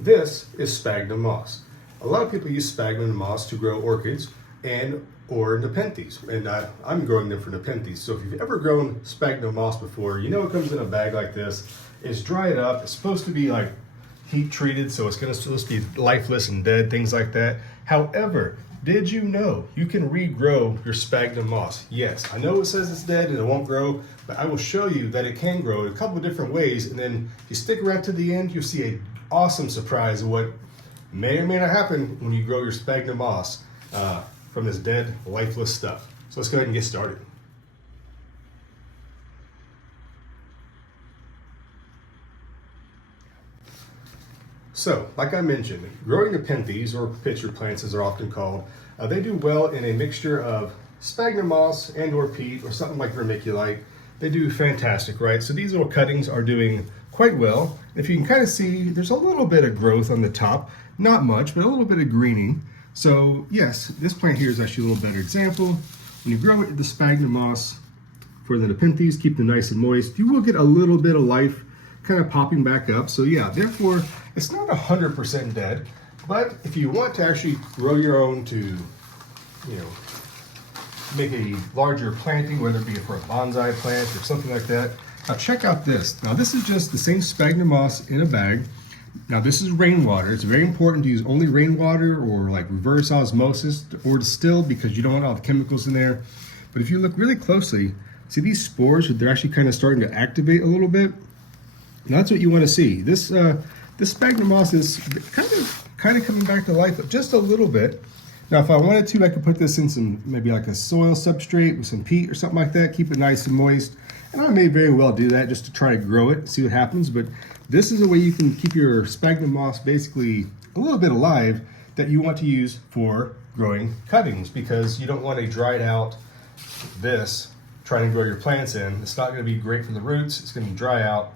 This is sphagnum moss. A lot of people use sphagnum moss to grow orchids and or nepenthes, and I'm growing them for nepenthes. So if you've ever grown sphagnum moss before, you know it comes in a bag like this. It's dried up. It's supposed to be like heat treated, so it's supposed to be lifeless and dead, things like that. However, did you know you can regrow your sphagnum moss? Yes, I know it says it's dead and it won't grow, but I will show you that it can grow in a couple of different ways. And then if you stick around to the end, you'll see an awesome surprise of what may or may not happen when you grow your sphagnum moss from this dead, lifeless stuff. So let's go ahead and get started. So, like I mentioned, growing nepenthes, or pitcher plants as they're often called, they do well in a mixture of sphagnum moss and or peat or something like vermiculite. They do fantastic, right? So these little cuttings are doing quite well. If you can kind of see, there's a little bit of growth on the top, not much, but a little bit of greening. So yes, this plant here is actually a little better example. When you grow the sphagnum moss for the nepenthes, keep them nice and moist, you will get a little bit of life kind of popping back up. So yeah, therefore, it's not 100% dead, but if you want to actually grow your own to, make a larger planting, whether it be for a bonsai plant or something like that, now check out this. Now this is just the same sphagnum moss in a bag. Now this is rainwater. It's very important to use only rainwater or like reverse osmosis or distill because you don't want all the chemicals in there. But if you look really closely, see these spores, they're actually kind of starting to activate a little bit. And that's what you want to see. This sphagnum moss is kind of coming back to life just a little bit. Now, if I wanted to, I could put this in some, maybe like a soil substrate with some peat or something like that, keep it nice and moist. And I may very well do that just to try to grow it, see what happens. But this is a way you can keep your sphagnum moss basically a little bit alive that you want to use for growing cuttings, because you don't want a dried out trying to grow your plants in. It's not going to be great for the roots. It's going to dry out.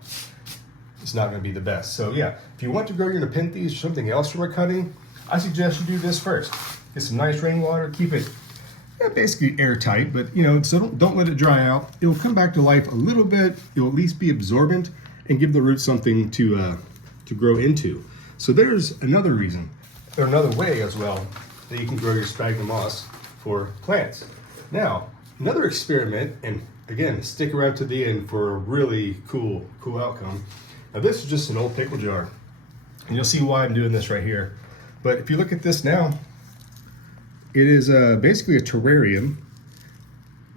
It's not going to be the best. So yeah, if you want to grow your nepenthes or something else from a cutting, I suggest you do this first. Get some nice rainwater, keep it basically airtight, but so don't let it dry out. It'll come back to life a little bit. It'll at least be absorbent and give the roots something to grow into. So there's another reason, or another way as well, that you can grow your sphagnum moss for plants. Now, another experiment, and again, stick around to the end for a really cool outcome. Now this is just an old pickle jar, and you'll see why I'm doing this right here. But if you look at this now, it is basically a terrarium.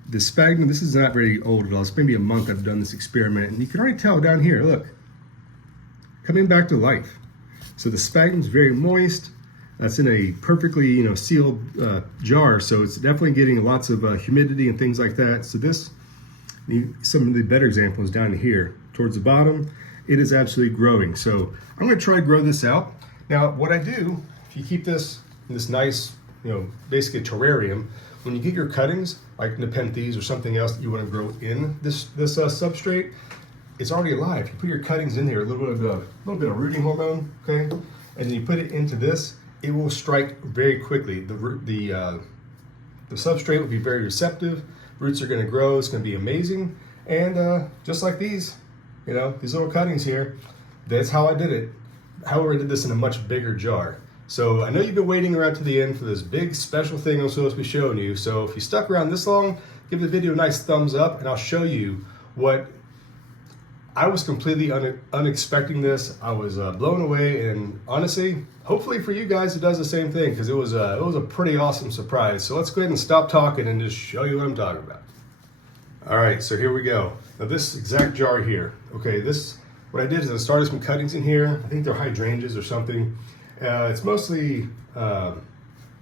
The sphagnum, this is not very old at all. It's maybe a month I've done this experiment, and you can already tell down here, look, coming back to life. So the sphagnum is very moist. That's in a perfectly sealed jar, so it's definitely getting lots of humidity and things like that. So this, some of the better examples down here towards the bottom, it is absolutely growing. So I'm going to try to grow this out. Now, what I do, if you keep this in this nice, basically a terrarium, when you get your cuttings, like nepenthes or something else that you want to grow in this substrate, it's already alive. You put your cuttings in here, a little bit of rooting hormone, okay, and then you put it into this, it will strike very quickly. The substrate will be very receptive. Roots are going to grow. It's going to be amazing. And just like these little cuttings here, that's how I did it. However, I did this in a much bigger jar. So I know you've been waiting around to the end for this big special thing I'm supposed to be showing you. So if you stuck around this long, give the video a nice thumbs up, and I'll show you what I was completely unexpecting this. I was blown away, and honestly, hopefully for you guys, it does the same thing, because it was a pretty awesome surprise. So let's go ahead and stop talking and just show you what I'm talking about. All right, so here we go. Now this exact jar here, okay, what I did is I started some cuttings in here. I think they're hydrangeas or something. It's mostly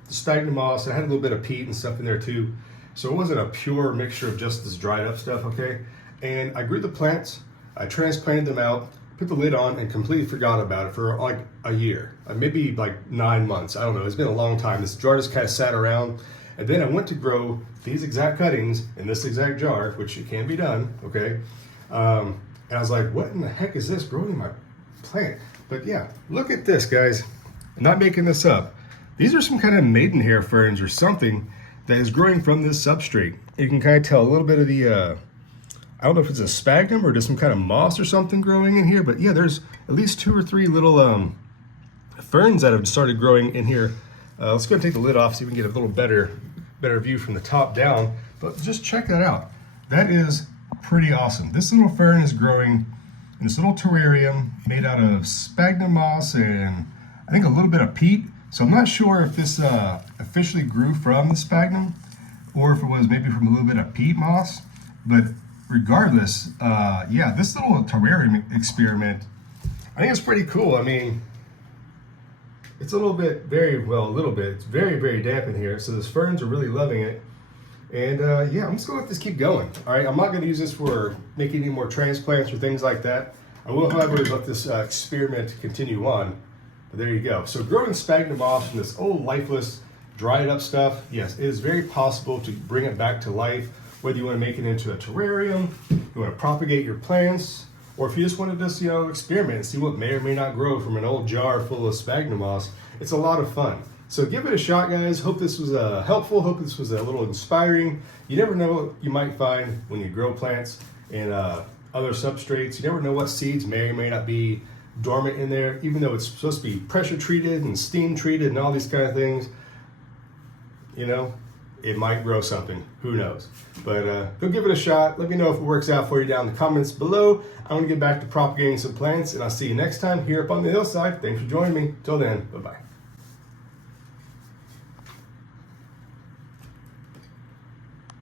sphagnum moss. I had a little bit of peat and stuff in there too. So it wasn't a pure mixture of just this dried up stuff, okay? And I grew the plants, I transplanted them out, put the lid on, and completely forgot about it for like a year, maybe like 9 months. I don't know, it's been a long time. This jar just kind of sat around. And then I went to grow these exact cuttings in this exact jar, which it can be done, okay? And I was like, what in the heck is this growing in my plant? But yeah, look at this, guys. I'm not making this up. These are some kind of maidenhair ferns or something that is growing from this substrate. You can kind of tell a little bit of the, I don't know if it's a sphagnum or just some kind of moss or something growing in here, but yeah, there's at least 2 or 3 little ferns that have started growing in here. Let's go and take the lid off so we can get a little better view from the top down. But just check that out. That is pretty awesome. This little fern is growing in this little terrarium made out of sphagnum moss and I think a little bit of peat. So I'm not sure if this officially grew from the sphagnum or if it was maybe from a little bit of peat moss. But regardless, yeah, this little terrarium experiment, I think it's pretty cool. I mean, it's a little bit, it's very, very damp in here. So those ferns are really loving it. And yeah, I'm just gonna let this keep going. All right, I'm not gonna use this for making any more transplants or things like that. I will, however, let this experiment continue on. But there you go. So growing sphagnum moss from this old lifeless, dried up stuff, yes, it is very possible to bring it back to life, whether you wanna make it into a terrarium, you wanna propagate your plants, or if you just want to just, experiment and see what may or may not grow from an old jar full of sphagnum moss. It's a lot of fun. So give it a shot, guys. Hope this was helpful. Hope this was a little inspiring. You never know what you might find when you grow plants and other substrates. You never know what seeds may or may not be dormant in there, even though it's supposed to be pressure treated and steam treated and all these kind of things. It might grow something. Who knows? But go give it a shot. Let me know if it works out for you down in the comments below. I'm going to get back to propagating some plants, and I'll see you next time here up on the hillside. Thanks for joining me. Till then, bye-bye.